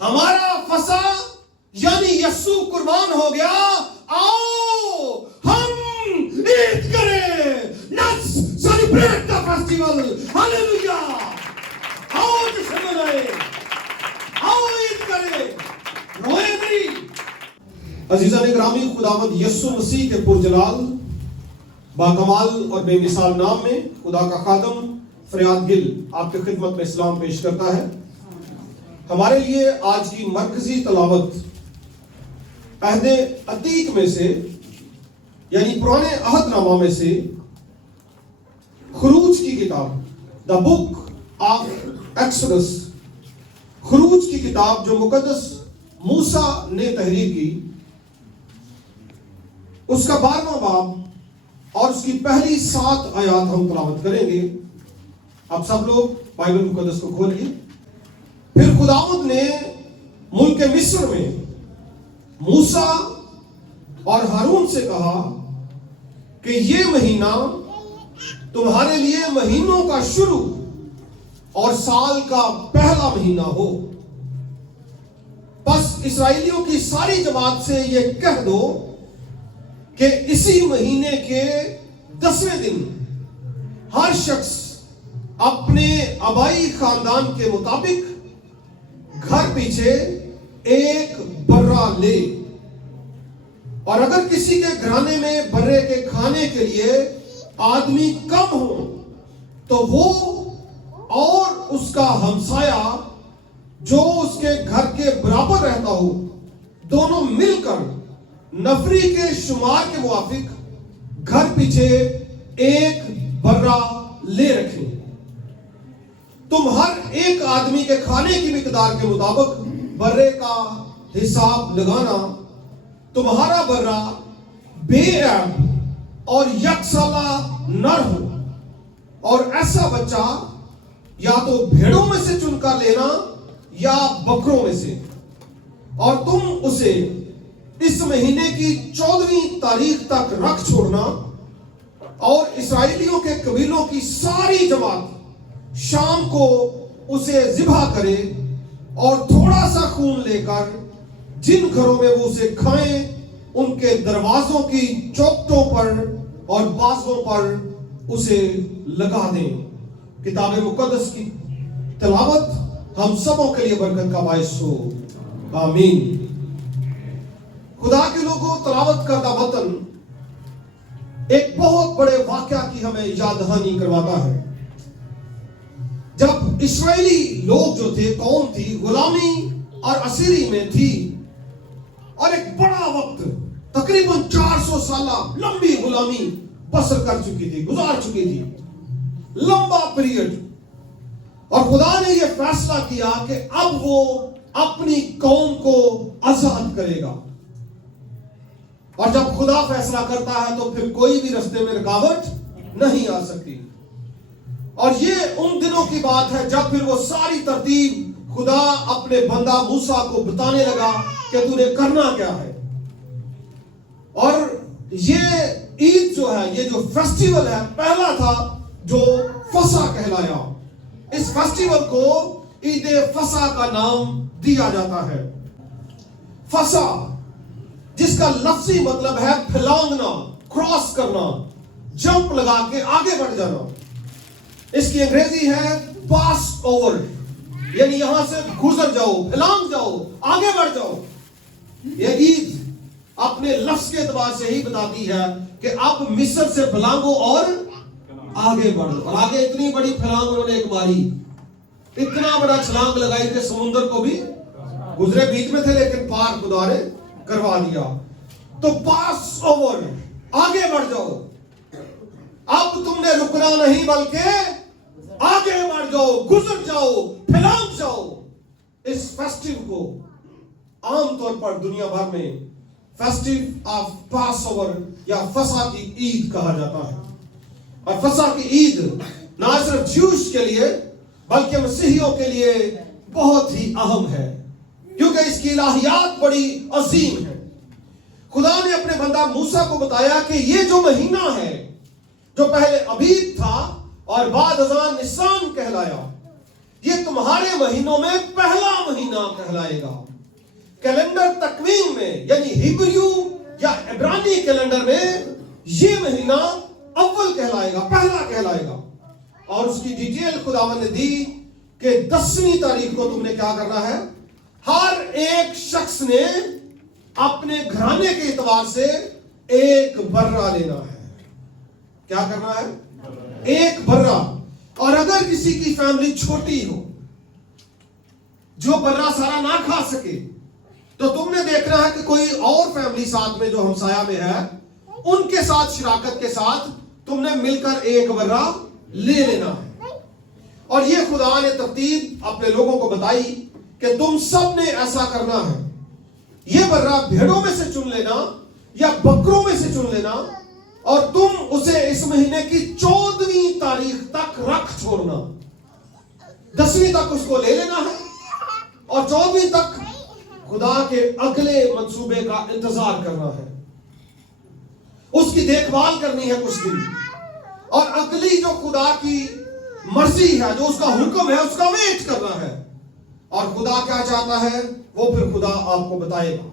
ہمارا فسا یعنی یسوع قربان ہو گیا. آؤ ہم عید کریں. Let's celebrate the festival. Hallelujah. آؤ جشن منائیں, آؤ عید کریں, روئے نہیں. عزیزان گرامی, خداوند یسوع مسیح کے پرجلال باکمال اور بے مثال نام میں خدا کا خادم فریاد گل آپ کی خدمت میں اسلام پیش کرتا ہے. ہمارے لیے آج کی مرکزی تلاوت عہد عتیق میں سے یعنی پرانے عہد نامہ میں سے خروج کی کتاب دا بک آف ایکسوڈس, خروج کی کتاب جو مقدس موسیٰ نے تحریر کی, اس کا 12واں باب اور اس کی پہلی 7 آیات ہم تلاوت کریں گے. آپ سب لوگ بائبل مقدس کو کھولیے. پھر خداوند نے ملک مصر میں موسیٰ اور ہارون سے کہا کہ یہ مہینہ تمہارے لیے مہینوں کا شروع اور سال کا پہلا مہینہ ہو. بس اسرائیلیوں کی ساری جماعت سے یہ کہہ دو کہ اسی مہینے کے 10ویں دن ہر شخص اپنے آبائی خاندان کے مطابق گھر پیچھے ایک برہ لے, اور اگر کسی کے گھرانے میں برے کے کھانے کے لیے آدمی کم ہو تو وہ اور اس کا ہمسایہ جو اس کے گھر کے برابر رہتا ہو دونوں مل کر نفری کے شمار کے موافق گھر پیچھے ایک برہ لے رکھیں. تم ہر ایک آدمی کے کھانے کی مقدار کے مطابق برے کا حساب لگانا. تمہارا برہ بے عیب اور یکسالہ نر ہو, اور ایسا بچہ یا تو بھیڑوں میں سے چن کر لینا یا بکروں میں سے, اور تم اسے اس مہینے کی 14ویں تاریخ تک رکھ چھوڑنا. اور اسرائیلیوں کے قبیلوں کی ساری جماعت شام کو اسے ذبح کرے اور تھوڑا سا خون لے کر جن گھروں میں وہ اسے کھائیں ان کے دروازوں کی چوکھٹوں پر اور بازوں پر اسے لگا دیں. کتاب مقدس کی تلاوت ہم سبوں کے لیے برکت کا باعث ہو. آمین. خدا کے لوگوں, تلاوت کردہ وطن ایک بہت بڑے واقعہ کی ہمیں یاد دہانی کرواتا ہے. جب اسرائیلی لوگ جو تھے, قوم تھی, غلامی اور اسیری میں تھی, اور ایک بڑا وقت تقریباً 400 سالہ لمبی غلامی بسر کر چکی تھی, گزار چکی تھی, لمبا پیریڈ. اور خدا نے یہ فیصلہ کیا کہ اب وہ اپنی قوم کو آزاد کرے گا. اور جب خدا فیصلہ کرتا ہے تو پھر کوئی بھی رستے میں رکاوٹ نہیں آ سکتی. اور یہ ان دنوں کی بات ہے جب پھر وہ ساری ترتیب خدا اپنے بندہ موسیٰ کو بتانے لگا کہ تو نے کرنا کیا ہے. اور یہ عید جو ہے, یہ جو فیسٹیول ہے, پہلا تھا جو فسح کہلایا. اس فیسٹیول کو عید فسح کا نام دیا جاتا ہے. فسح جس کا لفظی مطلب ہے پھلانگنا, کراس کرنا, جمپ لگا کے آگے بڑھ جانا. اس کی انگریزی ہے پاس اوور, یعنی یہاں سے گزر جاؤ, پھلانگ جاؤ, آگے بڑھ جاؤ. یہ عید اپنے لفظ کے اعتبار سے ہی بتاتی ہے کہ اب مصر سے پھلانگو اور آگے بڑھو. اور آگے اتنی بڑی پھلانگ انہوں نے ایک ماری, اتنا بڑا چھلانگ لگائی کہ سمندر کو بھی گزرے, بیچ میں تھے لیکن پار خدا نے کروا دیا. تو پاس اوور, آگے بڑھ جاؤ. اب تم نے رکنا نہیں بلکہ آگے بڑھ جاؤ, گزر جاؤ, پھیلانگ جاؤ. اس فیسٹیو کو عام طور پر دنیا بھر میں فیسٹیو آف پاس اوور یا فسح کی عید کہا جاتا ہے. اور فسح کی عید نہ صرف جوش کے لیے بلکہ مسیحیوں کے لیے بہت ہی اہم ہے, کیونکہ اس کی الہیات بڑی عظیم ہے. خدا نے اپنے بندہ موسیٰ کو بتایا کہ یہ جو مہینہ ہے جو پہلے ابیب تھا اور بعد ازاں نسان کہلایا, یہ تمہارے مہینوں میں پہلا مہینہ کہلائے گا. کیلنڈر تکوین میں یعنی ہیبریو یا عبرانی کیلنڈر میں یہ مہینہ اول کہلائے گا, پہلا کہلائے گا. اور اس کی ڈیٹیل خداوند نے دی کہ 10ویں تاریخ کو تم نے کیا کرنا ہے, ہر ایک شخص نے اپنے گھرانے کے اعتبار سے ایک برہ لینا ہے. کیا کرنا ہے؟ ایک برہ. اور اگر کسی کی فیملی چھوٹی ہو جو برہ سارا نہ کھا سکے تو تم نے دیکھنا ہے کہ کوئی اور فیملی ساتھ میں جو ہمسایہ میں ہے ان کے ساتھ شراکت کے ساتھ تم نے مل کر ایک برہ لے لینا ہے. اور یہ خدا نے ترتیب اپنے لوگوں کو بتائی کہ تم سب نے ایسا کرنا ہے. یہ برہ بھیڑوں میں سے چن لینا یا بکروں میں سے چن لینا, اور تم اسے اس مہینے کی 14ویں تاریخ تک رکھ چھوڑنا. 10ویں تک اس کو لے لینا ہے اور 14ویں تک خدا کے اگلے منصوبے کا انتظار کرنا ہے. اس کی دیکھ بھال کرنی ہے کچھ دن, اور اگلی جو خدا کی مرضی ہے, جو اس کا حکم ہے, اس کا ویٹ کرنا ہے. اور خدا کیا چاہتا ہے وہ پھر خدا آپ کو بتائے گا.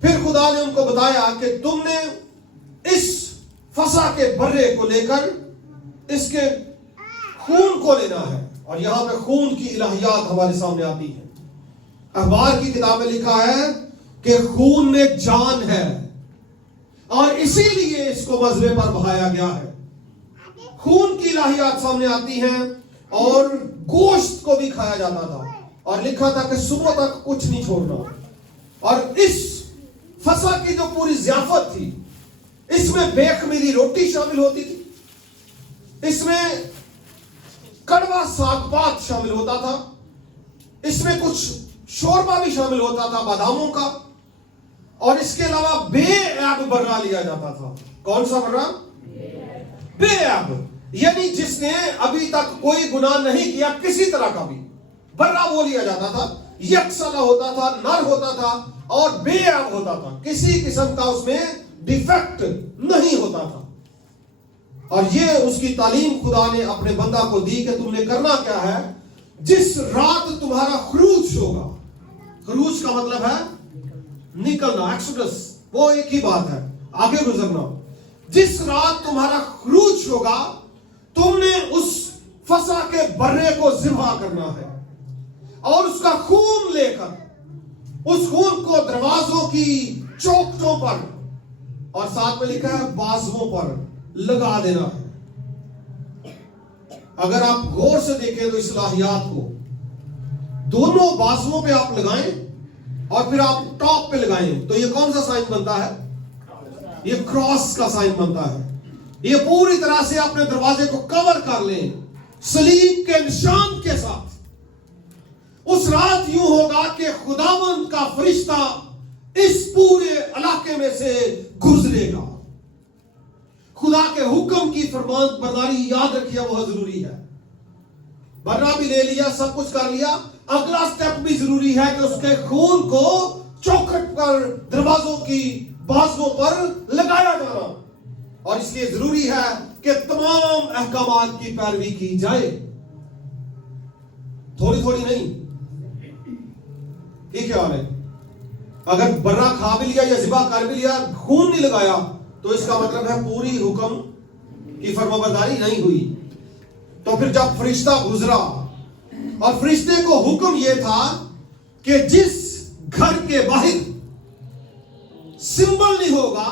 پھر خدا نے ان کو بتایا کہ تم نے اس فسح کے برے کو لے کر اس کے خون کو لینا ہے. اور یہاں پہ خون کی الہیات ہمارے سامنے آتی ہیں. اخبار کی کتاب میں لکھا ہے کہ خون میں جان ہے اور اسی لیے اس کو مذبح پر بہایا گیا ہے. خون کی الہیات سامنے آتی ہیں. اور گوشت کو بھی کھایا جاتا تھا اور لکھا تھا کہ صبح تک کچھ نہیں چھوڑنا. اور اس فسح کی جو پوری ضیافت تھی اس میں بے خمیری روٹی شامل ہوتی تھی, اس میں کڑوا ساگ پات شامل ہوتا تھا, اس میں کچھ شوربہ بھی شامل ہوتا تھا باداموں کا, اور اس کے علاوہ بے عیب برہ لیا جاتا تھا. کون سا برہ؟ بے عیب, یعنی جس نے ابھی تک کوئی گناہ نہیں کیا کسی طرح کا بھی, برہ وہ لیا جاتا تھا. یکساں ہوتا تھا, نر ہوتا تھا اور بے عیب ہوتا تھا, کسی قسم کا اس میں ڈیفیکٹ نہیں ہوتا تھا. اور یہ اس کی تعلیم خدا نے اپنے بندہ کو دی کہ تم نے کرنا کیا ہے. جس رات تمہارا خروج ہوگا, خروج کا مطلب ہے نکلنا, ایکسوڈس, وہ ایک ہی بات ہے, آگے گزرنا. جس رات تمہارا خروج ہوگا تم نے اس فسح کے برے کو ذبح کرنا ہے اور اس کا خون لے کر اس خون کو دروازوں کی چوکھٹوں پر اور ساتھ میں لکھا ہے بازوؤں پر لگا دینا ہے. اگر آپ غور سے دیکھیں تو اصلاحیات کو دونوں بازوؤں پہ آپ لگائیں اور پھر آپ ٹاپ پہ لگائیں تو یہ کون سا سائن بنتا ہے؟ یہ کراس کا سائن بنتا ہے. یہ پوری طرح سے اپنے دروازے کو کور کر لیں صلیب کے نشان کے ساتھ. اس رات یوں ہوگا کہ خداوند کا فرشتہ اس پورے علاقے میں سے گزرے گا. خدا کے حکم کی فرمان برداری یاد رکھیے بہت ضروری ہے. برہ بھی لے لیا, سب کچھ کر لیا, اگلا سٹیپ بھی ضروری ہے کہ اس کے خون کو چوکھٹ پر دروازوں کی بازوؤں پر لگایا جانا. اور اس لیے ضروری ہے کہ تمام احکامات کی پیروی کی جائے, تھوڑی تھوڑی نہیں. یہ خیال ہے اگر برہ کھا بھی لیا یا ذبح کر بھی لیا, خون نہیں لگایا تو اس کا مطلب ہے پوری حکم کی فرمانبرداری نہیں ہوئی. تو پھر جب فرشتہ گزرا اور فرشتے کو حکم یہ تھا کہ جس گھر کے باہر سمبل نہیں ہوگا,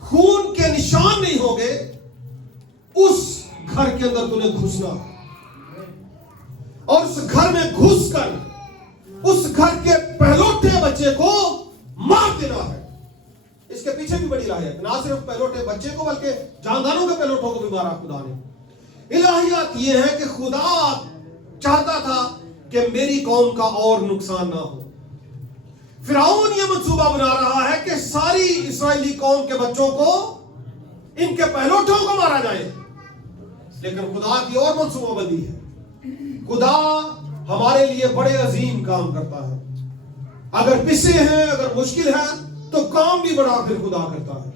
خون کے نشان نہیں ہوگے, اس گھر کے اندر تمہیں گھسنا اور اس گھر میں گھس کر اس گھر کے پہلوٹے بچے کو مار دینا ہے. اس کے پیچھے بھی بڑی الہیات, نہ صرف پہلوٹے بچے کو بلکہ جانداروں کے پہلوٹوں کو بھی مارا خدا نے. الہیات یہ ہے کہ خدا چاہتا تھا کہ میری قوم کا اور نقصان نہ ہو. فرعون یہ منصوبہ بنا رہا ہے کہ ساری اسرائیلی قوم کے بچوں کو, ان کے پہلوٹوں کو مارا جائے, لیکن خدا کی اور منصوبہ بندی ہے. خدا ہمارے لیے بڑے عظیم کام کرتا ہے. اگر پسے ہیں, اگر مشکل ہے تو کام بھی بڑا پھر خدا کرتا ہے.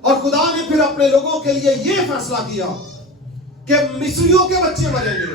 اور خدا نے پھر اپنے لوگوں کے لیے یہ فیصلہ کیا کہ مصریوں کے بچے مریں گے,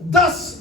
10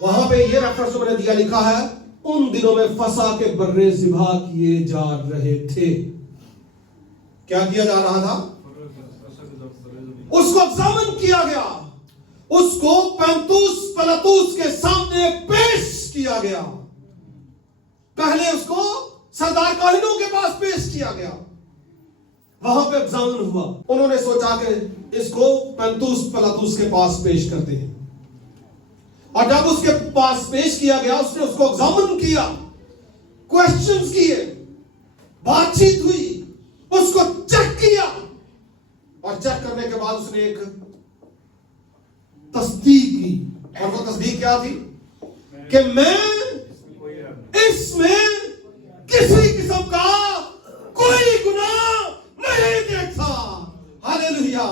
وہاں پہ یہ ریفرنس میں نے دیا لکھا ہے ان دنوں میں فسا کے برے ذبح کیے جا رہے تھے. کیا کیا جا رہا تھا؟ اس کو ایگزامن کیا گیا, اس کو پینتوس پلاطوس کے سامنے پیش کیا گیا. پہلے اس کو سردار کاہنوں کے پاس پیش کیا گیا, وہاں پہ ایگزامن ہوا. انہوں نے سوچا کہ اس کو پینتوس پلاطوس کے پاس پیش کرتے ہیں, اور جب اس کے پاس پیش کیا گیا اس نے اس کو ایگزامن کیا, کوشچنز کیے, بات چیت ہوئی, اس کو چیک کیا, اور چیک کرنے کے بعد اس نے ایک تصدیق کی. اور وہ تصدیق کیا تھی کہ میں اس میں کسی قسم کا کوئی گناہ نہیں دیکھتا. ہاللیلویا,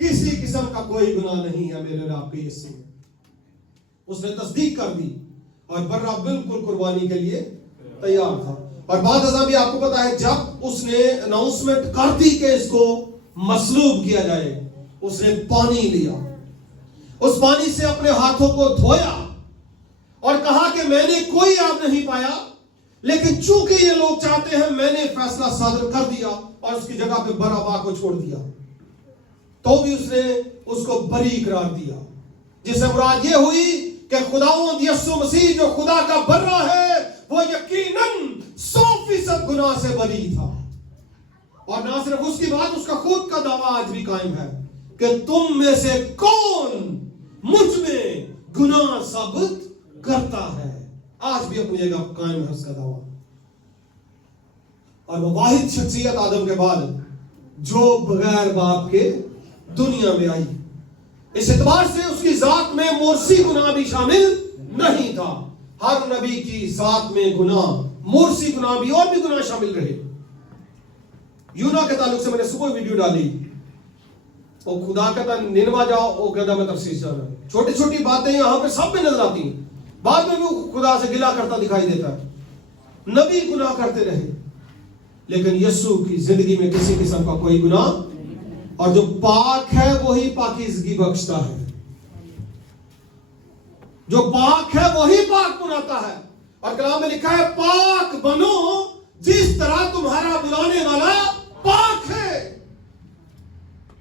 کسی قسم کا کوئی گناہ نہیں ہے میرے رب کے یسوع میں. اس نے تصدیق کر دی اور برا بالکل قربانی کے لیے تیار تھا. اور بعد ازاں بھی آپ کو پتا ہے جب اس نے اناؤنسمنٹ کر دی کہ اس کو مصلوب کیا جائے, اس نے پانی لیا, اس پانی سے اپنے ہاتھوں کو دھویا اور کہا کہ میں نے کوئی آب نہیں پایا, لیکن چونکہ یہ لوگ چاہتے ہیں میں نے فیصلہ صادر کر دیا اور اس کی جگہ پہ برابا کو چھوڑ دیا. تو بھی اس نے اس کو بری قرار دیا, جس سے مراد یہ ہوئی کہ خداوند یسوع مسیح جو خدا کا برا ہے وہ یقیناً 100% گناہ سے بری تھا. اور نہ صرف اس کی بات, اس کا خود کا دعویٰ آج بھی قائم ہے کہ تم میں سے کون مجھ میں گناہ ثابت کرتا ہے. آج بھی اپنی جگہ قائم ہے اس کا دعویٰ. اور وہ واحد شخصیت آدم کے بعد جو بغیر باپ کے دنیا میں آئی. اس اعتبار سے اس کی ذات میں مورسی گناہ بھی شامل نہیں تھا. ہر نبی کی ذات میں گناہ, مورسی گناہ بھی اور بھی گناہ شامل رہے. یونا کے تعلق سے میں نے صبح ویڈیو ڈالی, وہ خدا کہتا نینوا جاؤ, وہ کہتا میں ترسیس جانا. چھوٹی چھوٹی باتیں یہاں پہ سب میں نظر آتی ہیں, بعد میں بھی خدا سے گلہ کرتا دکھائی دیتا ہے. نبی گناہ کرتے رہے لیکن یسوع کی زندگی میں کسی قسم کا کوئی گناہ, اور جو پاک ہے وہی پاکیزگی بخشتا ہے, جو پاک ہے وہی پاک بناتا ہے. اور کلام میں لکھا ہے پاک بنو جس طرح تمہارا بلانے والا پاک ہے.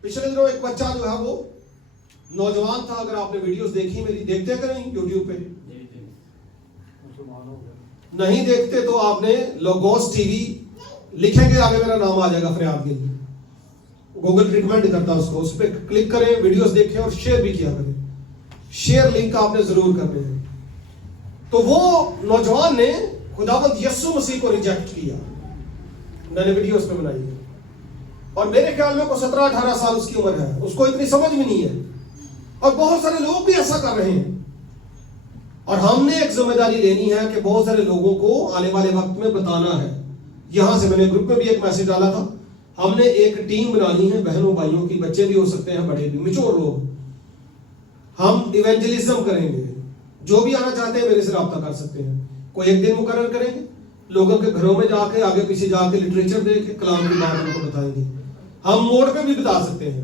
پچھلے دنوں ایک بچہ جو ہے وہ نوجوان تھا, اگر آپ نے ویڈیوز دیکھی میری, دیکھتے کریں یوٹیوب پہ, نہیں دیکھتے تو آپ نے لوگوس ٹی وی لکھیں گے آگے میرا نام آ جائے گا فریاد کے لیے. گوگل ریکمینڈ کرتا ہے اس کو, اس پہ کلک کریں, ویڈیوز دیکھیں اور شیئر بھی کیا کریں. شیئر لنک آپ نے ضرور کرنے ہیں. تو وہ نوجوان نے خداوند یسوع مسیح کو ریجیکٹ کیا, میں نے ویڈیو اس پہ بنائی ہے, اور میرے خیال میں 17-18 سال اس کی عمر ہے, اس کو اتنی سمجھ بھی نہیں ہے. اور بہت سارے لوگ بھی ایسا کر رہے ہیں, اور ہم نے ایک ذمہ داری لینی ہے کہ بہت سارے لوگوں کو آنے والے وقت میں بتانا ہے. یہاں سے میں نے گروپ میں بھی ایک میسج ڈالا تھا, ہم نے ایک ٹیم بنانی ہے بہنوں بھائیوں کی, بچے بھی ہو سکتے ہیں بڑے بھی, میچور لوگ. ہم ایونجلزم کریں گے, جو بھی آنا چاہتے ہیں میرے سے رابطہ کر سکتے ہیں. کوئی ایک دن مقرر کریں گے, لوگوں کے گھروں میں جا کے آگے پیچھے جا کے لٹریچر دے کے کلام کی بات ان کو بتائیں گے. ہم موڑ پہ بھی بتا سکتے ہیں,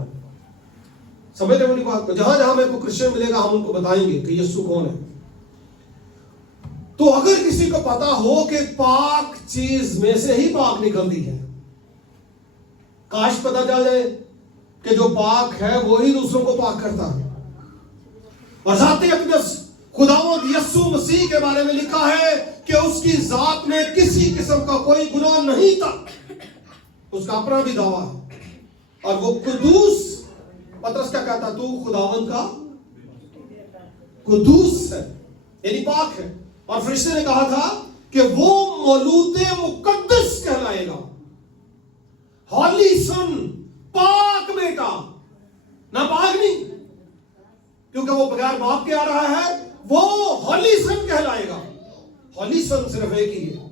سمجھ رہے بات کو, جہاں جہاں ہمیں کوئی کرسچن ملے گا ہم ان کو بتائیں گے کہ یسوع کون ہے. تو اگر کسی کو پتا ہو کہ پاک چیز میں سے ہی پاک نکلتی ہے, کاش پتا چل جائے کہ جو پاک ہے وہی دوسروں کو پاک کرتا ہے. اور ذات اقدس خداوند یسوع مسیح کے بارے میں لکھا ہے کہ اس کی ذات میں کسی قسم کا کوئی گناہ نہیں تھا. اس کا اپنا بھی دعویٰ ہے, اور وہ قدوس. پترس کیا کہتا, تو خداوند کا قدوس ہے, یعنی پاک ہے. اور فرشتے نے کہا تھا کہ وہ مولود مقدس کہلائے گا, ہولی سن, پاک بیٹا, نہ پاک نہیں, کیونکہ وہ بغیر باپ کے آ رہا ہے, وہ ہولی سن کہلائے گا. ہولی سن صرف ایک ہی ہے,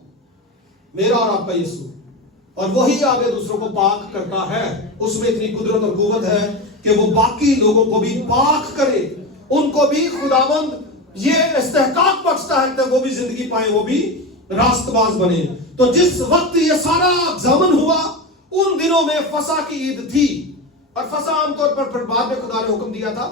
میرا اور آپ کا یسوع, اور وہی آگے دوسروں کو پاک کرتا ہے. اس میں اتنی قدرت اور قوت ہے کہ وہ باقی لوگوں کو بھی پاک کرے, ان کو بھی خداوند یہ استحقاق بخشتا ہے کہ وہ بھی زندگی پائیں, وہ بھی راست باز بنے. تو جس وقت یہ سارا ایگزامن ہوا, ان دنوں میں فسح کی عید تھی, اور فسح عام طور پر پھر بعد میں خدا نے حکم دیا تھا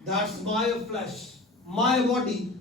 That's my flesh, my body,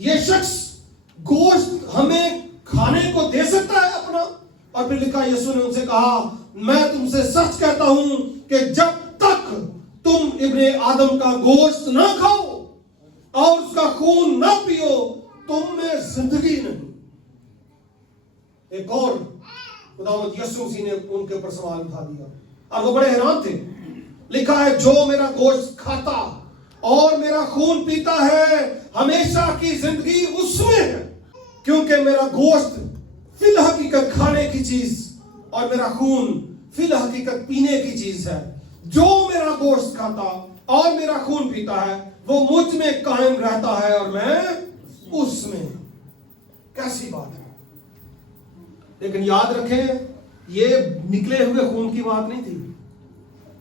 یہ شخص گوشت ہمیں کھانے کو دے سکتا ہے اپنا؟ اور پھر لکھا یسوع نے ان سے کہا میں تم سے سچ کہتا ہوں کہ جب تک تم ابن آدم کا گوشت نہ کھاؤ اور اس کا خون نہ پیو تم میں زندگی نہیں۔ ایک اور خداوند یسوع مسیح نے ان کے اوپر سوال اٹھا دیا اور وہ بڑے حیران تھے۔ لکھا ہے جو میرا گوشت کھاتا اور میرا خون پیتا ہے ہمیشہ کی زندگی اس میں ہے، کیونکہ میرا گوشت فی الحقیقت کھانے کی چیز اور میرا خون فی الحقیقت پینے کی چیز ہے۔ جو میرا گوشت کھاتا اور میرا خون پیتا ہے وہ مجھ میں قائم رہتا ہے اور میں اس میں۔ کیسی بات ہے! لیکن یاد رکھیں یہ نکلے ہوئے خون کی بات نہیں تھی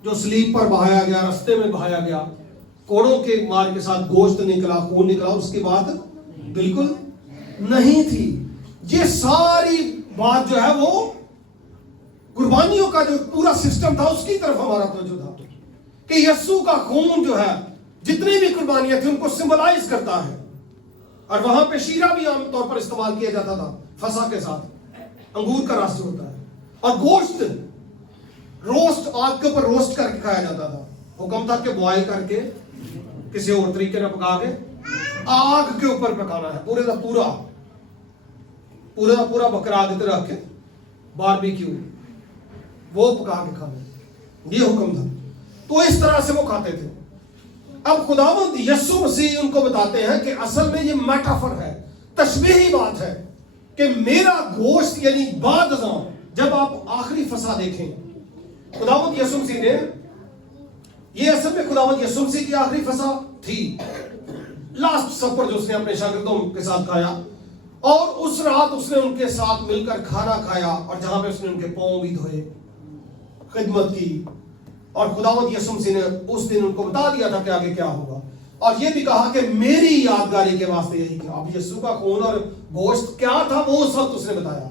جو صلیب پر بہایا گیا، رستے میں بہایا گیا، کوڑوں کے مار کے ساتھ گوشت نکلا، خون نکلا، اس کی بات بالکل نہیں تھی۔ یہ ساری بات جو ہے وہ قربانیوں کا جو پورا سسٹم تھا اس کی طرف ہمارا توجہ تھا کہ یسوع کا خون جو ہے جتنی بھی قربانیاں تھیں ان کو سمبلائز کرتا ہے۔ اور وہاں پہ شیرہ بھی عام طور پر استعمال کیا جاتا تھا فسح کے ساتھ، انگور کا رس ہوتا ہے، اور گوشت روسٹ آگ کے اوپر روسٹ کر کے کھایا جاتا تھا۔ حکم تھا کہ بوائل کر کے کسی اور طریقے نہ پکا کے آگ کے اوپر پکانا ہے، پورے کا پورا بکرا آگ تے رکھ کے باربیکیو وہ پکا کے کھانا، یہ حکم تھا۔ تو اس طرح سے وہ کھاتے تھے۔ اب خداوند یسوع مسیح ان کو بتاتے ہیں کہ اصل میں یہ میٹافر ہے، تشبیہی بات ہے کہ میرا گوشت، یعنی بعد ازاں جب آپ آخری فسح دیکھیں خداوند یسوع مسیح نے، یہ اصل میں خداوند یسوع مسیح کی آخری فسح تھی، لاسٹ سپر جو اس نے اپنے شاگردوں کے ساتھ کھایا، اور اس رات اس نے ان کے ساتھ مل کر کھانا کھایا اور جہاں پہ اس نے ان کے پاؤں بھی دھوئے، خدمت کی، اور خداوند یسوع مسیح نے اس دن ان کو بتا دیا تھا کہ آگے کیا ہوگا، اور یہ بھی کہا کہ میری یادگاری کے واسطے یہی کیا۔ اب یسوع کا خون اور گوشت کیا تھا وہ اس وقت اس نے بتایا۔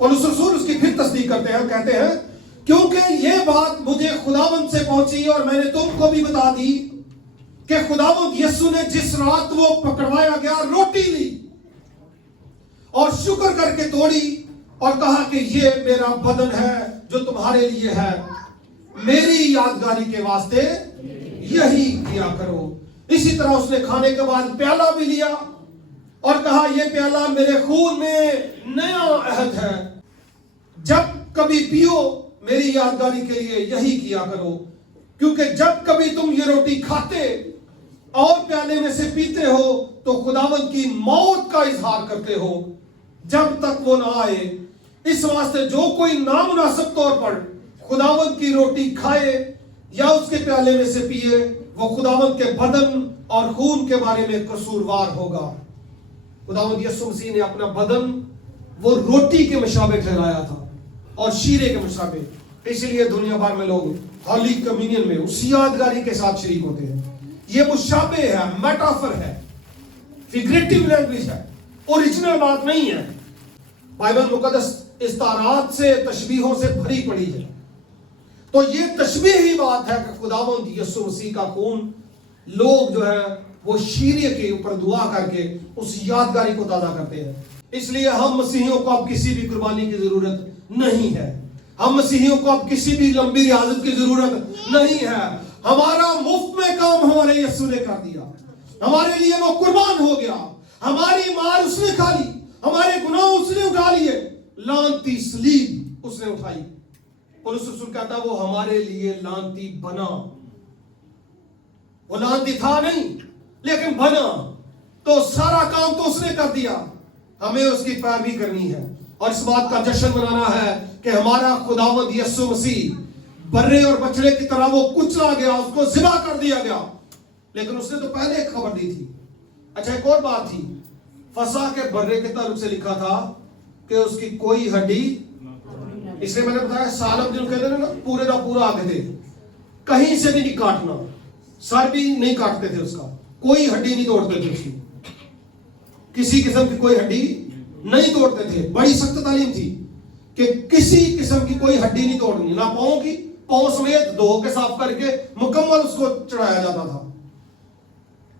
پولس رسول اس کی پھر تصدیق کرتے ہیں، کہتے ہیں کیونکہ یہ بات مجھے خداوند سے پہنچی اور میں نے تم کو بھی بتا دی کہ خداوند یسوع نے جس رات وہ پکڑوایا گیا روٹی لی اور شکر کر کے توڑی اور کہا کہ یہ میرا بدن ہے جو تمہارے لیے ہے، میری یادگاری کے واسطے یہی کیا کرو۔ اسی طرح اس نے کھانے کے بعد پیالہ بھی لیا اور کہا یہ پیالہ میرے خون میں نیا عہد ہے، جب کبھی پیو میری یادگاری کے لیے یہی کیا کرو، کیونکہ جب کبھی تم یہ روٹی کھاتے اور پیالے میں سے پیتے ہو تو خداوند کی موت کا اظہار کرتے ہو جب تک وہ نہ آئے۔ اس واسطے جو کوئی نامناسب طور پر خداوند کی روٹی کھائے یا اس کے پیالے میں سے پیے وہ خداوند کے بدن اور خون کے بارے میں قصوروار ہوگا۔ خداوند یسوع مسیح نے اپنا بدن وہ روٹی کے مشابہ ٹھہرایا تھا اور شیرے کے مشابہ، اس لیے دنیا بھر میں لوگ ہولی کمیونین میں اس یادگاری کے ساتھ شریک ہوتے ہیں۔ یہ مشابہ ہے، میٹافر ہے، فیگریٹو لینگویج ہے، اوریجنل بات نہیں ہے۔ بائبل مقدس استعارات سے، تشبیہوں سے بھری پڑی ہے، تو یہ تشبیہی بات ہے کہ خداوند یسوع مسیح کا خون لوگ جو ہے وہ شیرے کے اوپر دعا کر کے اس یادگاری کو تازہ کرتے ہیں۔ اس لیے ہم مسیحیوں کو اب کسی بھی قربانی کی ضرورت نہیں ہے، ہم مسیحیوں کو اب کسی بھی لمبی ریاضت کی ضرورت نہیں ہے۔ ہمارا مفت میں کام ہمارے یسوع نے کر دیا، ہمارے لیے وہ قربان ہو گیا، ہماری مار اس نے کھا لی، ہمارے گناہ اس نے اٹھا لیے، لعنتی صلیب اس نے اٹھائی۔ پولس رسول کہتا وہ ہمارے لیے لعنتی بنا، وہ لعنتی تھا نہیں لیکن بنا، تو سارا کام تو اس نے کر دیا، ہمیں اس کی پیروی کرنی ہے اور اس بات کا جشن منانا ہے کہ ہمارا خداوند یسوع مسیح برے اور بچڑے کی طرح وہ کچلا گیا، اس کو ذبح کر دیا گیا، لیکن اس نے تو پہلے ایک خبر دی تھی۔ اچھا ایک اور بات تھی، فسح کے برے کے تعلق سے لکھا تھا کہ اس کی کوئی ہڈی، اس لیے میں نے بتایا سالم جن کہتے ہیں نا پورے کا پورا آگے تھے، کہیں سے بھی نہیں کاٹنا، سر بھی نہیں کاٹتے تھے، اس کا کوئی ہڈی نہیں توڑتے تھے، اس کی کسی قسم کی کوئی ہڈی نہیں توڑتے تھے۔ بڑی سخت تعلیم تھی کہ کسی قسم کی کوئی ہڈی نہیں توڑنی، نہ پاؤں کی، پاؤں سمیت دھو کے صاف کر کے مکمل اس کو چڑھایا جاتا تھا۔